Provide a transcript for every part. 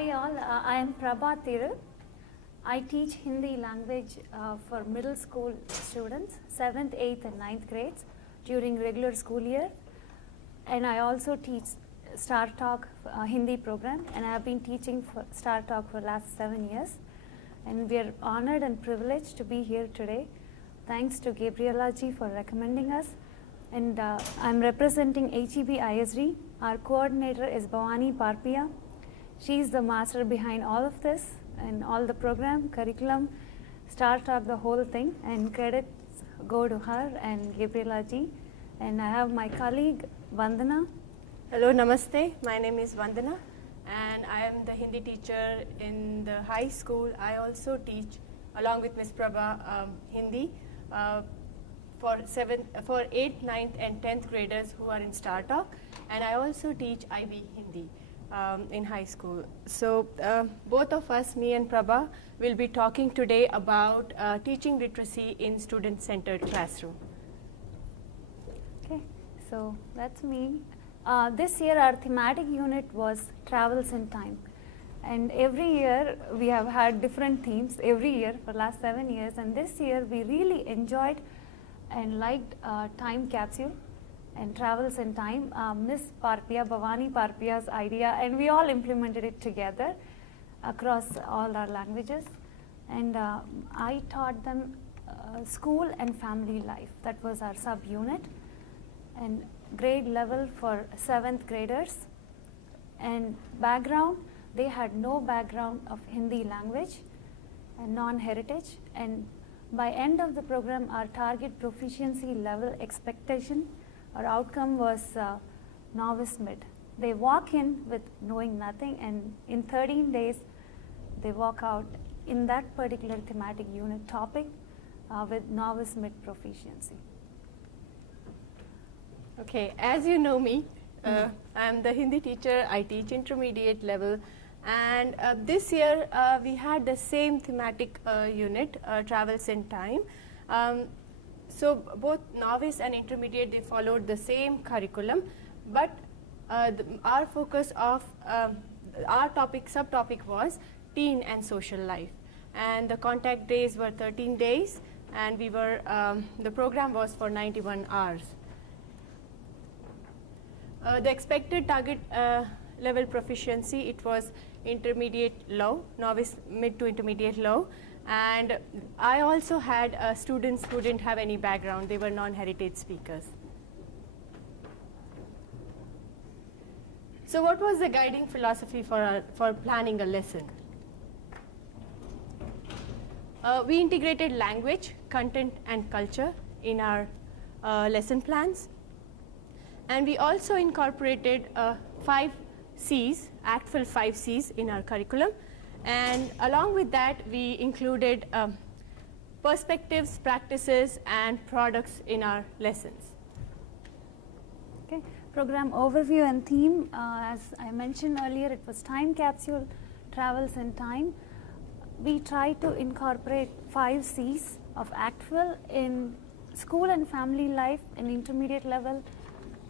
Hi all, I am Praba Thiru. I teach Hindi language for middle school students, 7th, 8th and 9th grades during regular school year. And I also teach STARTALK Hindi program, and I have been teaching for STARTALK for the last 7 years. And we are honored and privileged to be here today. Thanks to Gabriela ji for recommending us. And I'm representing HEB ISD. Our coordinator is Bhavani Parpia. She's the master behind all of this and all the program, curriculum, STARTALK, the whole thing, and credits go to her and Gabriela ji. And I have my colleague Vandana. Hello, namaste. My name is Vandana and I am the Hindi teacher in the high school. I also teach along with Ms. Prabha Hindi for 8th, 9th and 10th graders who are in STARTALK, and I also teach IB Hindi in high school. So both of us, me and Prabha, will be talking today about teaching literacy in student-centered classroom. Okay, so that's me. This year our thematic unit was Travels in Time. And every year we have had different themes every year for the last 7 years, and this year we really enjoyed and liked Time Capsule and Travels in Time, Miss Parpia, Bhavani Parpia's idea, and we all implemented it together across all our languages. And I taught them school and family life. That was our sub-unit, and grade level for 7th graders. And background, they had no background of Hindi language and non-heritage. And by end of the program, our target proficiency level expectation or outcome was novice mid. They walk in with knowing nothing, and in 13 days, they walk out in that particular thematic unit topic with novice mid proficiency. Okay, as you know me, I'm the Hindi teacher. I teach intermediate level, and this year we had the same thematic unit, Travels in Time. So both novice and intermediate, they followed the same curriculum, but our focus of our subtopic was teen and social life, and the contact days were 13 days, and we were the program was for 91 hours. The expected target level proficiency, it was intermediate low, novice mid to intermediate low, and I also had students who didn't have any background. They were non-heritage speakers. So what was the guiding philosophy for planning a lesson? We integrated language, content and culture in our lesson plans. And we also incorporated 5 C's, actual 5 C's in our curriculum. And along with that, we included perspectives, practices, and products in our lessons. Okay, program overview and theme, as I mentioned earlier, it was Time Capsule, Travels in Time. We tried to incorporate 5 C's of actual in school and family life, in intermediate level,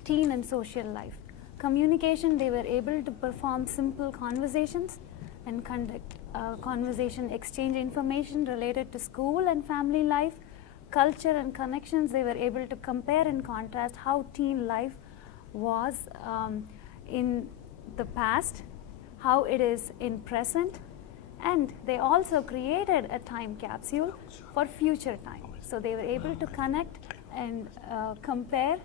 teen and social life. Communication, they were able to perform simple conversations and conduct conversation, exchange information related to school and family life. Culture and connections, they were able to compare and contrast how teen life was in the past, how it is in present, and they also created a time capsule for future time. So they were able to connect and compare,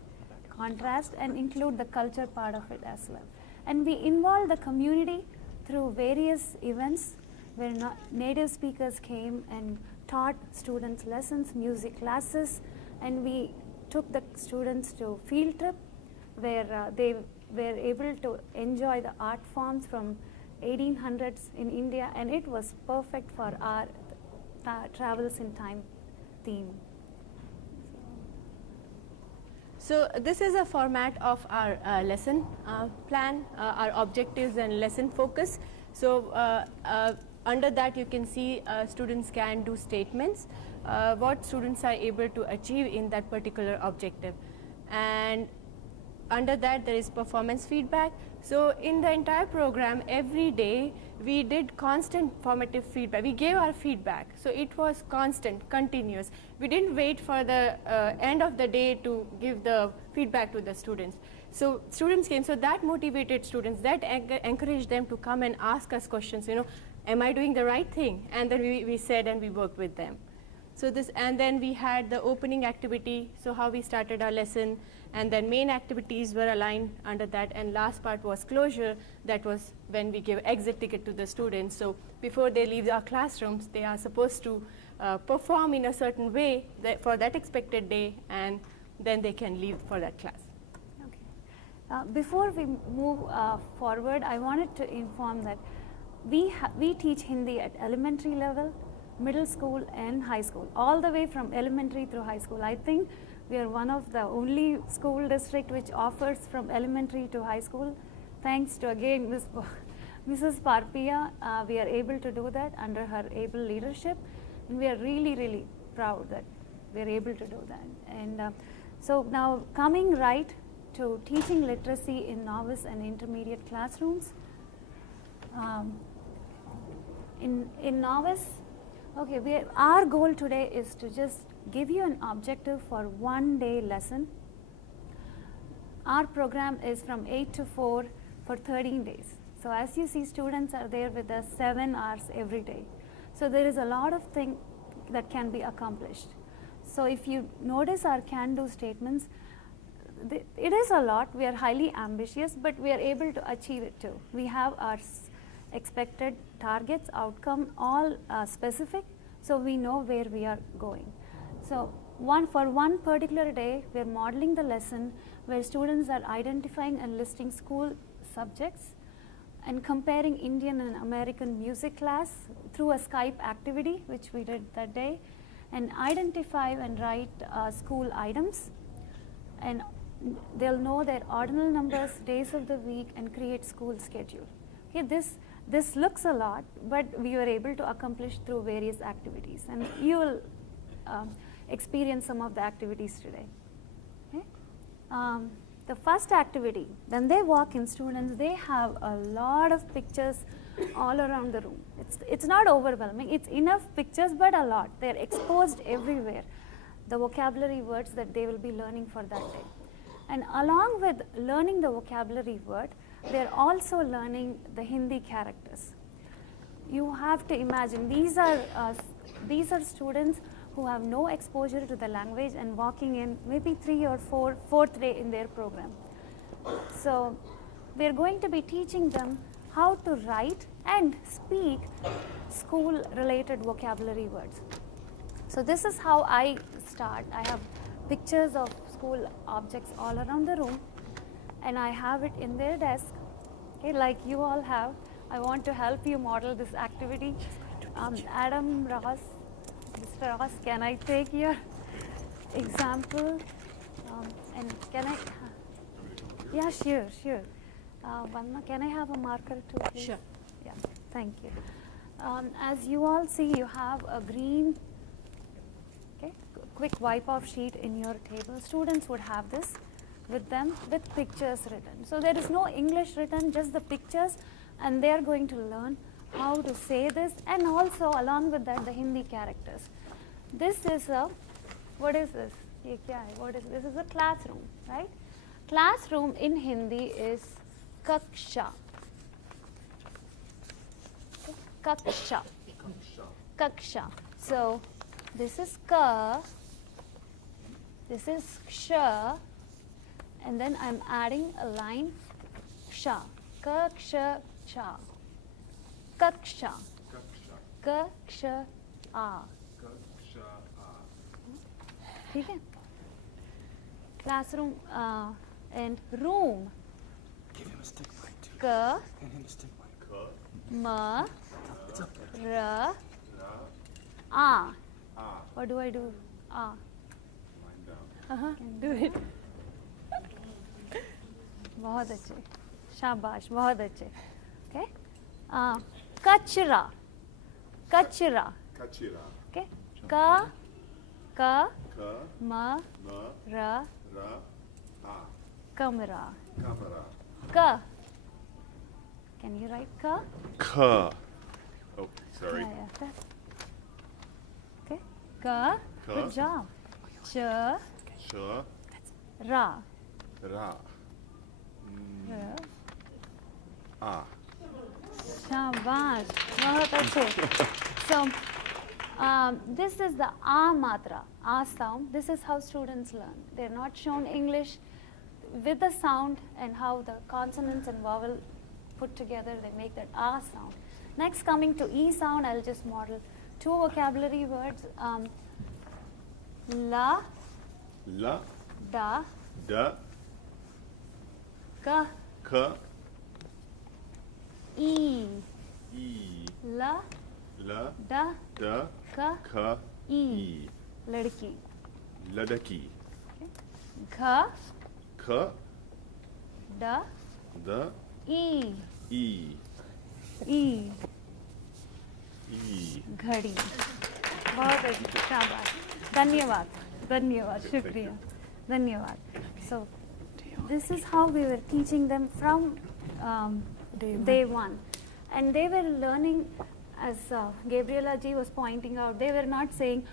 contrast, and include the culture part of it as well. And we involved the community through various events where native speakers came and taught students lessons, music classes, and we took the students to field trip where they were able to enjoy the art forms from 1800s in India, and it was perfect for our Travels in Time theme. So this is a format of our lesson plan, our objectives and lesson focus. So under that you can see students can do statements, what students are able to achieve in that particular objective. And under that there is performance feedback. So in the entire program, every day we did constant formative feedback. We gave our feedback. So it was constant, continuous. We didn't wait for the end of the day to give the feedback to the students. So students came, so that motivated students, that encouraged them to come and ask us questions, am I doing the right thing? And then we said and we worked with them. So this, and then we had the opening activity, so how we started our lesson, and then main activities were aligned under that, and last part was closure. That was when we give exit ticket to the students. So before they leave our classrooms, they are supposed to perform in a certain way for that expected day, and then they can leave for that class. Before we move forward, I wanted to inform that we teach Hindi at elementary level, middle school and high school, all the way from elementary through high school. I think we are one of the only school district which offers from elementary to high school. Thanks to again Mrs. Parpia, we are able to do that under her able leadership, and we are really, really proud that we are able to do that. And so now coming right to teaching literacy in novice and intermediate classrooms. In novice, okay, our goal today is to just give you an objective for 1 day lesson. Our program is from 8 to 4 for 13 days. So as you see, students are there with us 7 hours every day. So there is a lot of things that can be accomplished. So if you notice our can-do statements, it is a lot. We are highly ambitious, but we are able to achieve it too. We have our expected targets, outcome, all specific, so we know where we are going. So for one particular day, we are modeling the lesson where students are identifying and listing school subjects and comparing Indian and American music class through a Skype activity, which we did that day, and identify and write school items, and they'll know their ordinal numbers, days of the week, and create school schedule. Okay, this looks a lot, but we were able to accomplish through various activities, and you will experience some of the activities today. Okay? The first activity, when they walk in, students, they have a lot of pictures all around the room. It's not overwhelming, it's enough pictures, but a lot. They're exposed everywhere, the vocabulary words that they will be learning for that day. And along with learning the vocabulary word, they're also learning the Hindi characters. You have to imagine, these are students who have no exposure to the language and walking in maybe 3 or 4th day in their program. So we're going to be teaching them how to write and speak school related vocabulary words. So this is how I start. I have pictures of school objects all around the room, and I have it in their desk, okay, like you all have. I want to help you model this activity. Adam, Ross, Mr. Ross, can I take your example? And can I? Yeah, sure. Vandana, can I have a marker too, please? Sure. Yeah, thank you. As you all see, you have a green, quick wipe-off sheet in your table. Students would have this with them with pictures written. So there is no English written, just the pictures, and they are going to learn how to say this, and also along with that the Hindi characters. This is a, what is this? What is this? This is a classroom, right? Classroom in Hindi is kaksha. Kaksha. Kaksha. So this is ka, this is ksha, and then I'm adding a line ksha. Kaksha cha. Kaksha. Kaksha a. ठीक है? Classroom and room. Give him a stick mic too. Ka. Hand him a stick mic. Ma. It's up there. Ra. A. What do I do? A. Do it. बहुत अच्छे. शाबाश, बहुत अच्छे. Okay. Kachra. Kachra. Okay. Ka. Ma. Ra. camera. Camera. Ka. Can you write ka? Ka. Oh, sorry. Yeah, that. Okay. Ka. Ka. Good job. Cha. Cha. Ra. Ra. Ra. Ah. Shabash. बहुत अच्छे. So, this is the a matra, a sound. This is how students learn. They're not shown English with the sound and how the consonants and vowel put together, they make that a sound. Next, coming to e sound, I'll just model two vocabulary words. La, La. da, Da. ka, Ka. e. E. La, La. da, Da. ka, Ka. e. E. Ladki. Ladaki. Gha, Ka. da, Da. e. E. E. E. घड़ी. बहुत अच्छी, शाबाश. धन्यवाद. धन्यवाद. Okay, thank शुक्रिया. you. धन्यवाद. So, this is how we were teaching them from day one. And they were learning, as Gabriela ji was pointing out, they were not saying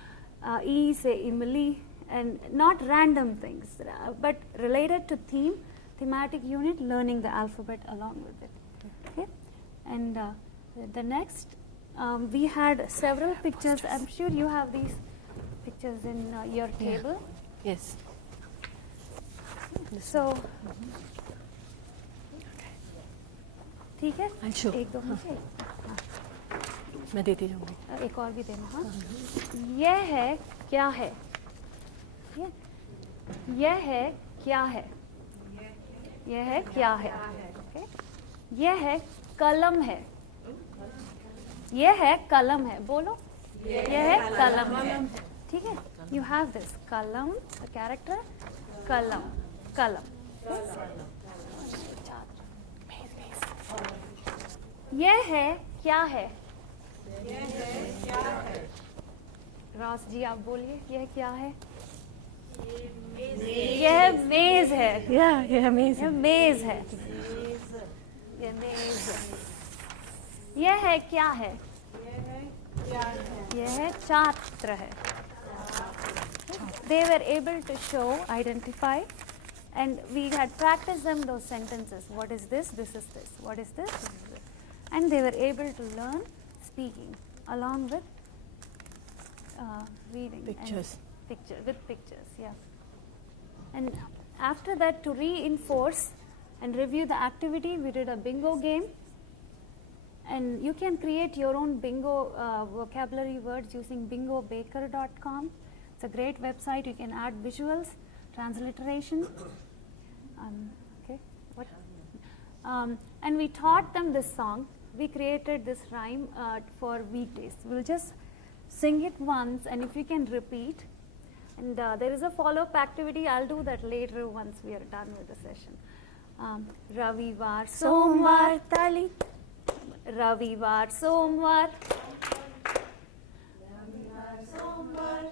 E, say Emily, and not random things, but related to theme, thematic unit, learning the alphabet along with it. Okay? And the next, we had several pictures. I'm sure you have these pictures in your table. Yes. So, ठीक है? I'll show. एक दो मुझे, मैं देती जाऊंगी. एक और भी देना. हाँ. यह है क्या है? यह है क्या है? यह है क्या है? Okay? यह है कलम है. यह है कलम है. बोलो. यह है कलम है. ठीक है? You have this कलम, a character, कलम, कलम. यह है क्या है? रास जी आप बोलिए, यह क्या है? यह मेज है. Yeah, यह amazing. मेज है. यह मेज है. यह है क्या है? यह है छात्र है. They were able to show, identify, and we had practiced them those sentences. What is this? This is this. What is this? This is this. And they were able to learn speaking along with reading. Pictures. With pictures, yeah. And after that, to reinforce and review the activity, we did a bingo game. And you can create your own bingo vocabulary words using bingobaker.com. It's a great website. You can add visuals, transliteration. Okay. What? And we taught them this song. We created this rhyme for weekdays. We'll just sing it once, and if you can repeat. And there is a follow-up activity. I'll do that later once we are done with the session. Ravivar, Somvar, Tali. Ravivar, Somvar.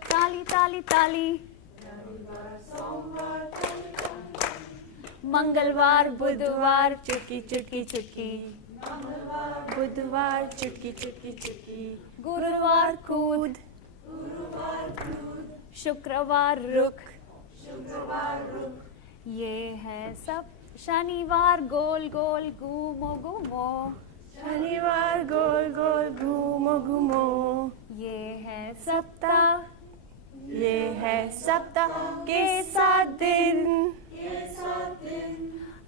Tali, Tali, Tali. मंगलवार, बुधवार, चुटकी चुटकी चुटकी. बुधवार चुटकी चुटकी चुटकी. गुरुवार कूद. शुक्रवार रुक. ये है सब. शनिवार गोल गोल घूमो घूमो. शनिवार गोल गोल घूमो घूमो. ये है सप्ताह. ये है सप्ताह के 7 दिन.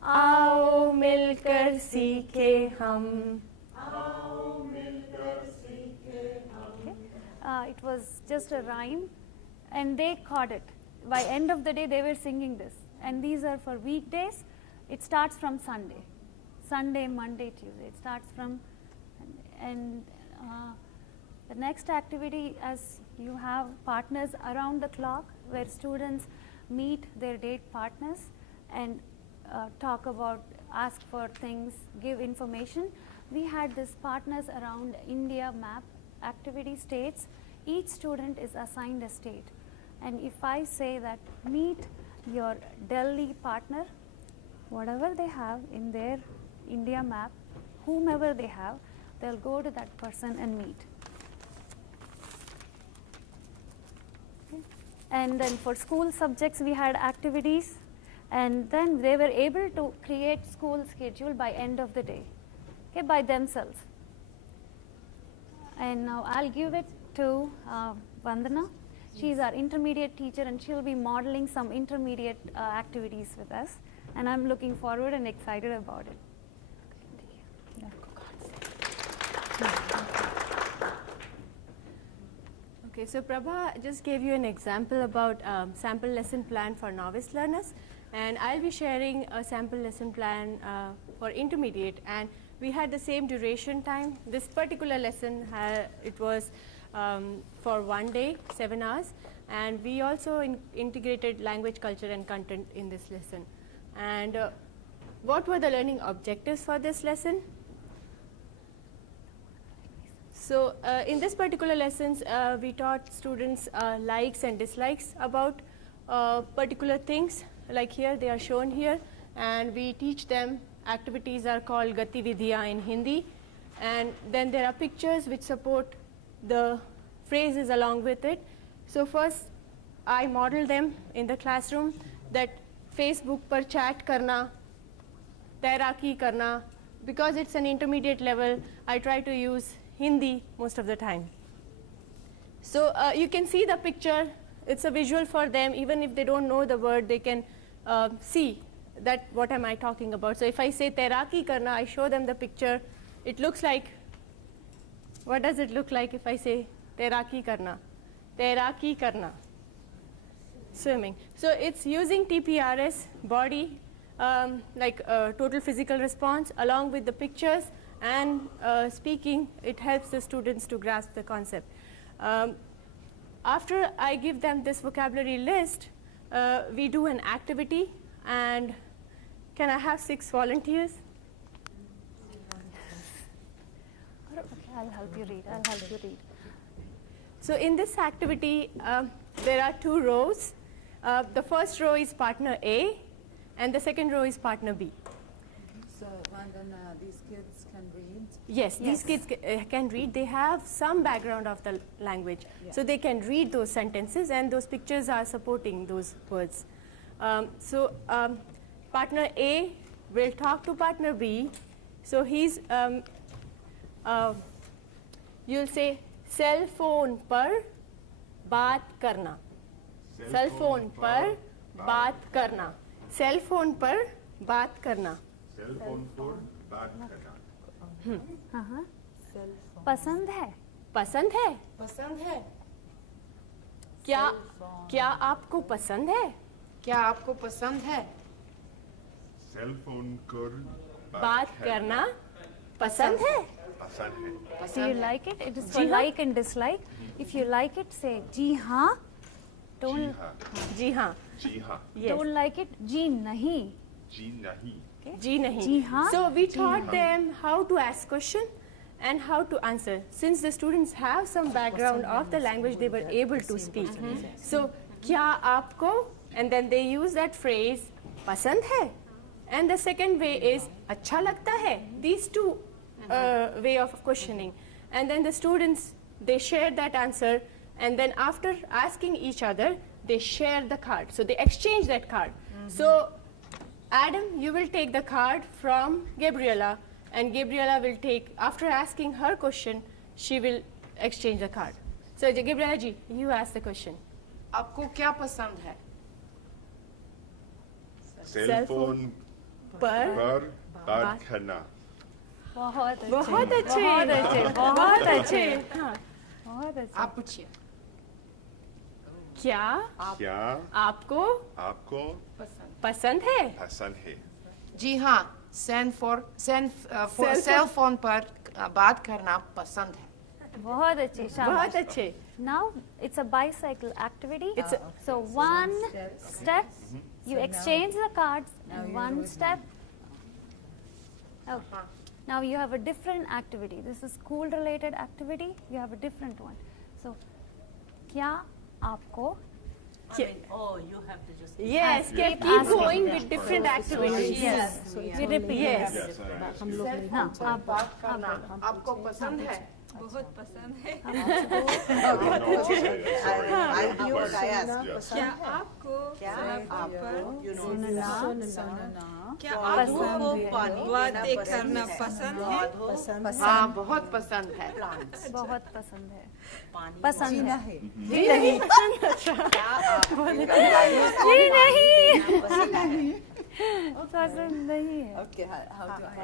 आओ मिलकर सीखे हम. It was just a rhyme, and they caught it. By end of the day, they were singing this. And these are for weekdays. It starts from Sunday. Sunday, Monday, Tuesday. It starts from, and the next activity, as you have partners around the clock, where students meet their date partners and talk about, ask for things, give information. We had this partners around India map activity states. Each student is assigned a state. And if I say that meet your Delhi partner, whatever they have in their India map, whomever they have, they'll go to that person and meet. Okay. And then for school subjects, we had activities, and then they were able to create school schedule by end of the day, okay, by themselves. And now I'll give it to Vandana. She's our intermediate teacher, and she'll be modeling some intermediate activities with us. And I'm looking forward and excited about it. Yeah. Okay, so Prabha just gave you an example about sample lesson plan for novice learners, and I'll be sharing a sample lesson plan for intermediate, and we had the same duration time. This particular lesson, it was for 1 day, 7 hours, and we also integrated language, culture and content in this lesson. And what were the learning objectives for this lesson? So in this particular lessons, we taught students likes and dislikes about particular things, like here they are shown here, and we teach them activities are called Gatividhiyan in Hindi, and then there are pictures which support the phrases along with it. So first I model them in the classroom that Facebook par chat karna, tairaki karna, because it's an intermediate level, I try to use Hindi most of the time. So you can see the picture, it's a visual for them, even if they don't know the word, they can see that what am I talking about. So if I say tairaki karna, I show them the picture, it looks like, what does it look like if I say tairaki karna? Tairaki karna, swimming. So it's using TPRS, body, like total physical response, along with the pictures and speaking. It helps the students to grasp the concept. After I give them this vocabulary list, we do an activity, and can I have 6 volunteers? Okay, I'll help you read. I'll help you read. So in this activity, there are 2 rows. The first row is partner A, and the second row is partner B. So, Vandana, these kids can read? Yes, these kids can read. They have some background of the language. Yeah. So they can read those sentences, and those pictures are supporting those words. Partner A will talk to partner B. So he's, you'll say, cell phone par baat karna. Cell phone par baat karna. Cell phone par baat karna. Cell phone पर बात करना. हाँ. पसंद है? पसंद है? पसंद है. क्या आपको पसंद है? क्या आपको पसंद है? Cell phone कर बात करना पसंद है? पसंद है. Do you like it? It is for like and dislike. If you like it, say जी हाँ. Don't जी हाँ. जी हाँ. Yes. don't like it, जी नहीं. जी नहीं. जी नहीं. जी हाँ. So we taught them how to ask question and how to answer. Since the students have some background of the language, they were able to speak. So क्या आपको, and then they use that phrase पसंद है, and the second way is अच्छा लगता है. These 2 way of questioning, and then the students, they share that answer, and then after asking each other, they share the card. So they exchange that card. So Adam, you will take the card from Gabriela, and Gabriela will take, after asking her question, she will exchange the card. So Gabriela ji, you ask the question. आपको क्या पसंद है? Cell phone पर पर बात करना. बहुत अच्छे. बहुत अच्छे. बहुत अच्छे. बहुत बहुत अच्छे. अच्छे. हाँ. बहुत अच्छे. आप पूछिए. क्या क्या आपको आपको पसंद है? पसंद है. जी हाँ, सेल फोन पर बात करना पसंद है. बहुत अच्छे. बहुत शाबाश. अच्छे. Now it's a bicycle activity. It's a, So one step, you exchange the cards, and one step. Okay. Now you have a different activity. This is school related activity. You have a different one. So क्या आपको Yeah. Oh, you have to just. Yes, keep going with different activities. Yes. We repeat. Yes. Yes, I हाँ, आप बात करना आपको पसंद है? बहुत पसंद है। क्या आपको सुनना क्या आपको बातें करना पसंद है? हाँ, बहुत पसंद है। बहुत पसंद है। पसंद है। जी नहीं जी नहीं पसंद नहीं है। Okay, how do I?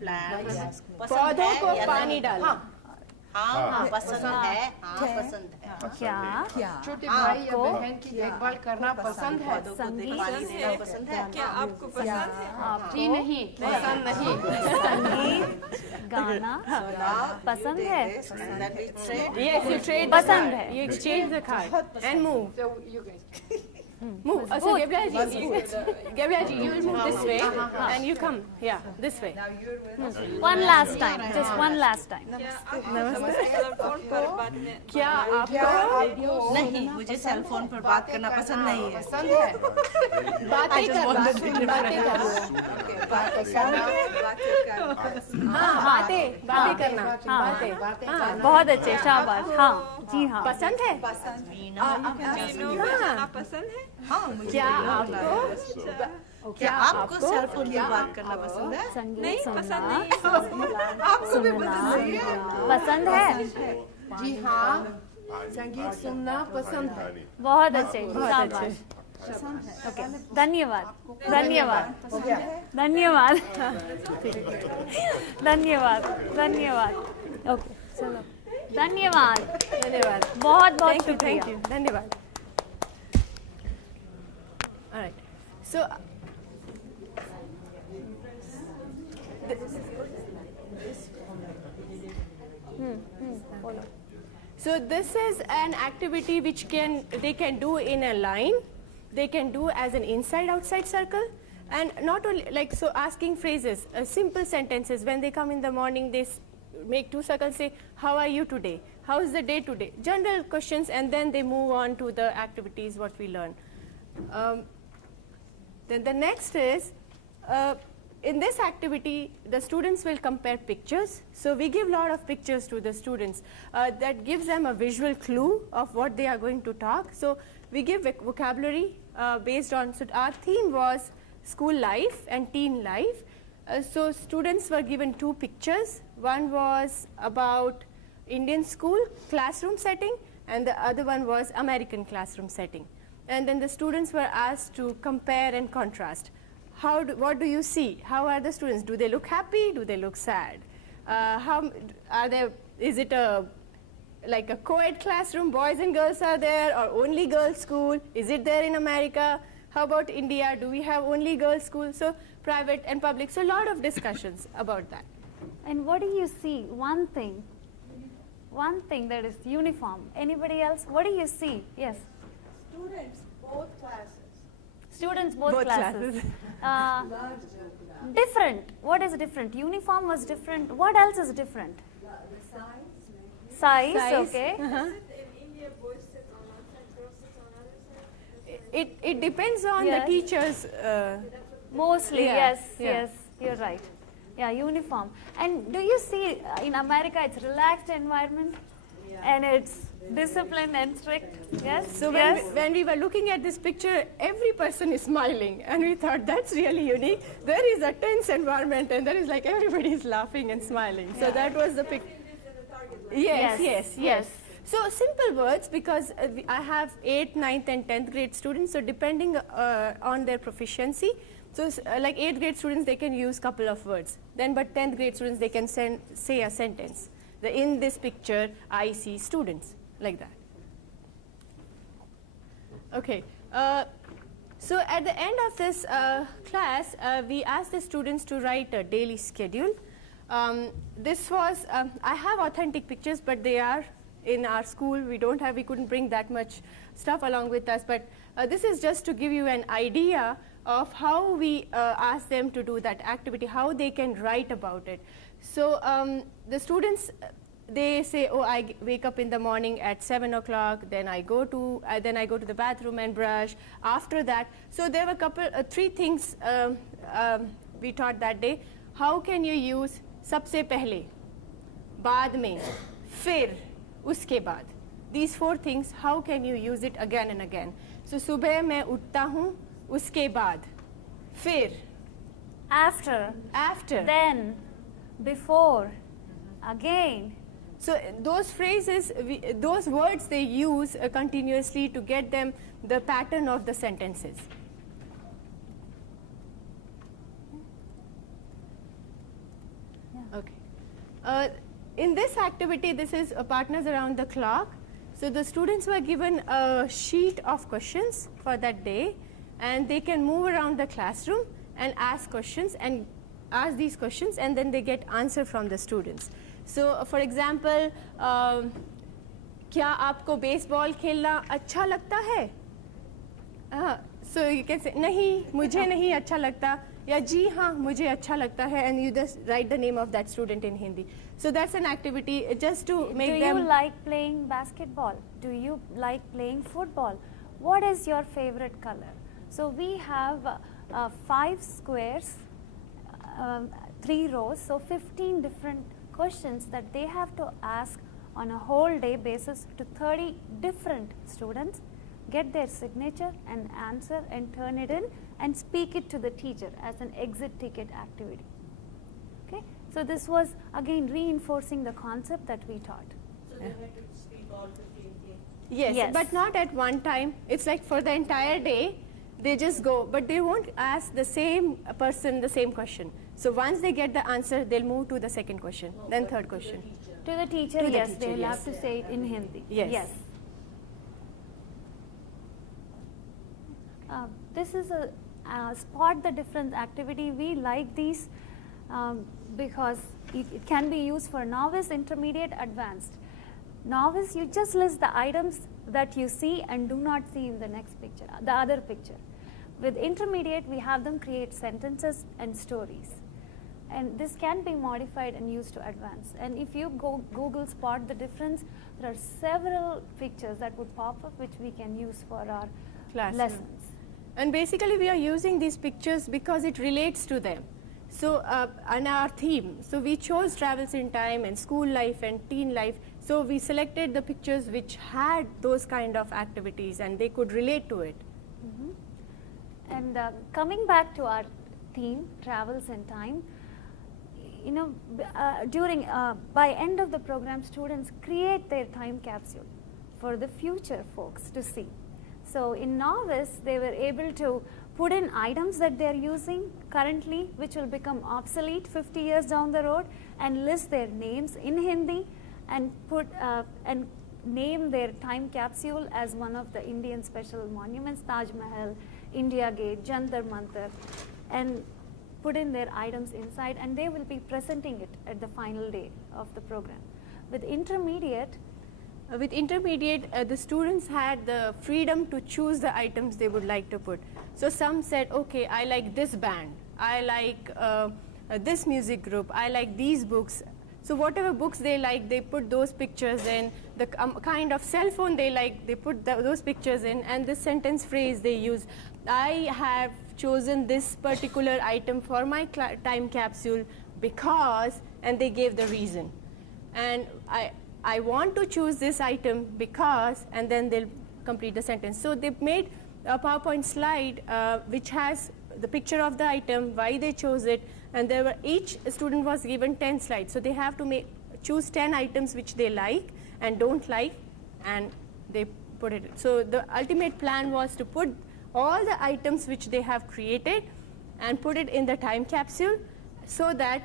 Plants. पौधों को पानी डालना। हाँ, पसंद है। हाँ, पसंद है। क्या क्या छोटे भाई या बहन की देखभाल करना पसंद है? संगीत पानी देना पसंद है। क्या आपको पसंद है? जी नहीं, पसंद नहीं। संगीत गाना पसंद है। That we trade. Yes, you trade. पसंद है। You exchange the card and move. So you guys. Move. So Gabriel ji, you will move this way and you come. Yeah, this way. One last time, just one last time. क्या आपको नहीं, मुझे cell phone पर बात करना पसंद नहीं है। पसंद है? बातें करना? हाँ, बातें करना। बातें। हाँ, बहुत अच्छे, शाबाश। हाँ, जी हाँ। पसंद है? पसंद है? क्या आपको क्या आपको सेल फोन पर बात करना पसंद है? संगीत सुनना नहीं पसंद है। जी हाँ, संगीत सुनना पसंद है। बहुत अच्छे, शाबाश। ओके, धन्यवाद, धन्यवाद, धन्यवाद, धन्यवाद, धन्यवाद। ओके, चलो, धन्यवाद, धन्यवाद। बहुत बहुत Thank you, शुक्रिया। thank you. धन्यवाद। All right. So So this is an activity which they can do in a line. They can do as an inside-outside circle, and not only so asking phrases, simple sentences. When they come in the morning, they make two circles. Say, "How are you today? How is the day today?" General questions, and then they move on to the activities what we learn. Then the next is. In this activity, the students will compare pictures. So we give a lot of pictures to the students. That gives them a visual clue of what they are going to talk. So we give vocabulary based on, so our theme was school life and teen life. So students were given two pictures. One was about Indian school classroom setting, and the other one was American classroom setting. And then the students were asked to compare and contrast. What do you see? How are the students? Do they look happy? Do they look sad? How are they? Is it like a co-ed classroom? Boys and girls are there, or only girls school? Is it there in America? How about India? Do we have only girls school? So private and public. So a lot of discussions about that. And what do you see? One thing that is uniform. Anybody else? What do you see? Yes. Students, both classes. Students, both Both classes. Different. What is different? Uniform was different. What else is different? Size. Okay. In India, boys sit on one side, girls sit on the other side. It depends on Yes. the teachers. Mostly, Yeah, yes, yeah. yes. You're right. Yeah, uniform. And do you see in America it's relaxed environment, and it's disciplined and strict? Yes. So when we were looking at this picture, every person is smiling, and we thought that's really unique. There is a tense environment, and there is like everybody is laughing and smiling. So that was the picture. Yes, yes, yes. So simple words, because I have 8th, 9th and 10th grade students, so depending on their proficiency, so like 8th grade students, they can use couple of words. Then but 10th grade students, they can say a sentence. In this picture, I see students, like that. Okay. So at the end of this class, we asked the students to write a daily schedule. This was, I have authentic pictures, but they are in our school. We couldn't bring that much stuff along with us, but this is just to give you an idea of how we ask them to do that activity, how they can write about it. So the students they say, oh, I wake up in the morning at 7 o'clock, then I go to the bathroom and brush. After that, so there were three things we taught that day. How can you use सबसे पहले, बाद में, फिर, उसके बाद. These four things, how can you use it again and again? So सुबह मैं उठता हूँ, उसके बाद, फिर, after, then, before, again. So those phrases, those words they use continuously to get them the pattern of the sentences. Yeah. Okay. In this activity, this is partners around the clock. So the students were given a sheet of questions for that day, and they can move around the classroom and ask questions and ask these questions, and then they get answer from the students. So for example, क्या आपको baseball खेलना अच्छा लगता है? So you can say नहीं, मुझे नहीं अच्छा लगता, या जी हाँ, मुझे अच्छा लगता है, and you just write the name of that student in Hindi. So that's an activity just to make them. Do you like playing basketball? Do you like playing football? What is your favorite color? So we have 5 squares, 3 rows, so 15 different questions that they have to ask on a whole day basis to 30 different students, get their signature and answer and turn it in and speak it to the teacher as an exit ticket activity. Okay, so this was again reinforcing the concept that we taught. So they had to speak all 15 things. Yes, but not at one time. It's like for the entire day, they just go, but they won't ask the same person the same question. So once they get the answer, they'll move to the second question, then third question. To the teacher, To the yes, teacher, they will yes. have to say it in Hindi. Yes. This is a spot the difference activity. We like these because it can be used for novice, intermediate, advanced. Novice, you just list the items that you see and do not see in the next picture, the other picture. With intermediate, we have them create sentences and stories. And this can be modified and used to advance. And if you go Google spot the difference, there are several pictures that would pop up which we can use for our Classroom. lessons. And basically, we are using these pictures because it relates to them. So, on our theme, so we chose travels in time and school life and teen life. So we selected the pictures which had those kind of activities and they could relate to it. And coming back to our theme, travels in time, you know, by end of the program, students create their time capsule for the future folks to see. So in novice, they were able to put in items that they're using currently, which will become obsolete 50 years down the road, and list their names in Hindi and put and name their time capsule as one of the Indian special monuments, Taj Mahal, India Gate, Jantar Mantar, and put in their items inside, and they will be presenting it at the final day of the program. With intermediate, the students had the freedom to choose the items they would like to put. So some said, okay, I like this band, I like this music group, I like these books. So whatever books they like, they put those pictures in. The kind of cell phone they like, they put those pictures in. And this sentence phrase they use, I have chosen this particular item for my time capsule because, and they gave the reason. And I want to choose this item because, and then they'll complete the sentence. So they made a PowerPoint slide which has the picture of the item, why they chose it, and there were each student was given 10 slides. So they have to choose 10 items which they like and don't like, and they put it. So the ultimate plan was to put all the items which they have created and put it in the time capsule, so that,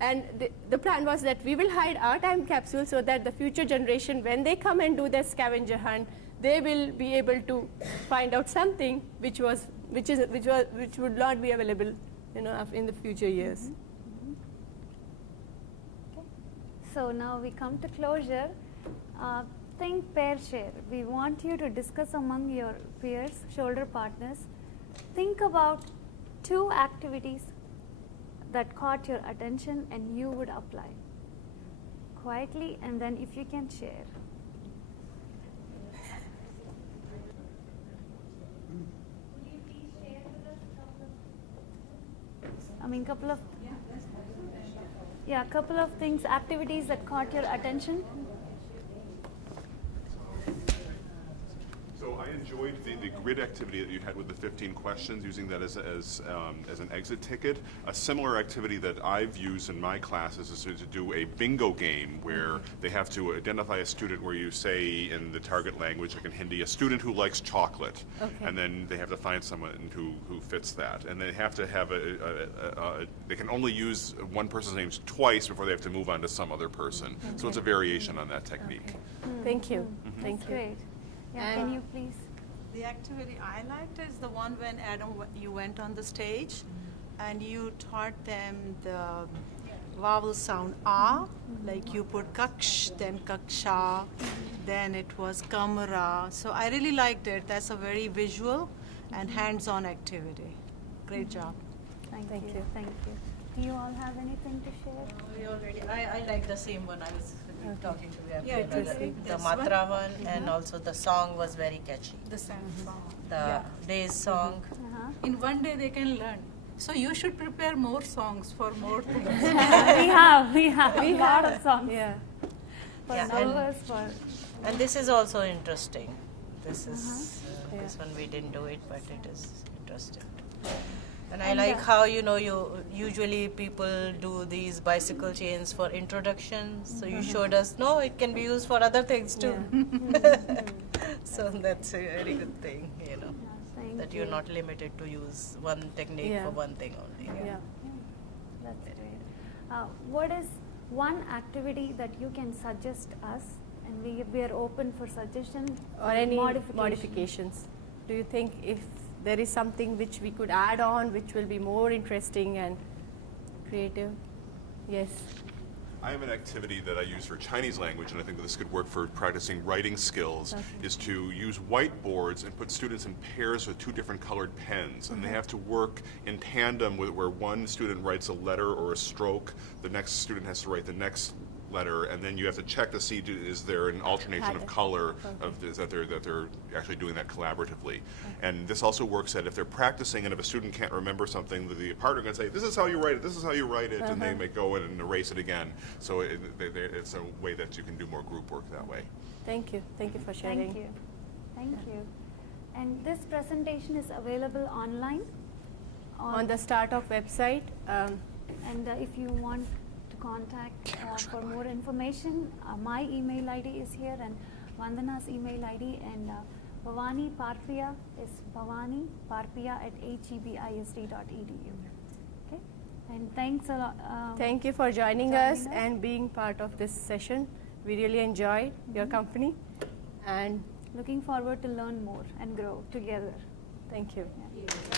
and the plan was that we will hide our time capsule so that the future generation, when they come and do their scavenger hunt, they will be able to find out something which would not be available, you know, in the future years. okay. So now we come to closure. Think, pair, share. We want you to discuss among your peers, shoulder partners. Think about 2 activities that caught your attention and you would apply. quietly, and then if you can share. I mean, couple of things, activities that caught your attention. So I enjoyed the grid activity that you had with the 15 questions, using that as an exit ticket. A similar activity that I've used in my classes is to do a bingo game where they have to identify a student where you say in the target language, like in Hindi, a student who likes chocolate. Okay. And then they have to find someone who fits that. And they have to have they can only use one person's names twice before they have to move on to some other person. So it's a variation on that technique. Thank you. Thank That's you. great. Yeah, And- can you please? The activity I liked is the one when Adam, you went on the stage and you taught them the vowel sound ah, like you put kaksh, then kaksha, then it was kamara. So I really liked it. That's a very visual and hands-on activity. Great job. Thank Thank you. you. Thank you. Do you all have anything to share? I like the same one I was talking to them. Yeah, it was the this matra one, and also the song was very catchy. The same song. The day's song. Uh-huh. In one day they can learn. So you should prepare more songs for more things. we have a lot of songs. Yeah. For Yeah, nervous, for And this is also interesting. This is this one we didn't do it, but it is interesting. And I like how you usually people do these bicycle chains for introduction. So you showed us no, it can be used for other things too. So that's a very good thing, thank that you. you're not limited to use one technique Yeah. for one thing only. Yeah. That's great. What is one activity that you can suggest us, and we are open for suggestion Or any modification. modifications? Do you think if there is something which we could add on, which will be more interesting and creative? Yes. I have an activity that I use for Chinese language, and I think that this could work for practicing writing skills, is to use whiteboards and put students in pairs with two different colored pens. And they have to work in tandem with where one student writes a letter or a stroke, the next student has to write the next letter, and then you have to check to see is there an alternation of color that they're actually doing that collaboratively. And this also works that if they're practicing and if a student can't remember something, the partner can say, this is how you write it, this is how you write it, and they may go in and erase it again. So it's a way that you can do more group work that way. Thank you. Thank you for sharing. Thank you. Thank you. And this presentation is available online. On the STARTALK website. And if you want to contact for more information, my email ID is here, and Vandana's email ID, and Bhavani Parpia is bhavaniparpia@hebisd.edu. Okay, and thanks a lot. Thank you for joining us and being part of this session. We really enjoyed your company, and Looking forward to learn more and grow together. thank you. Yeah.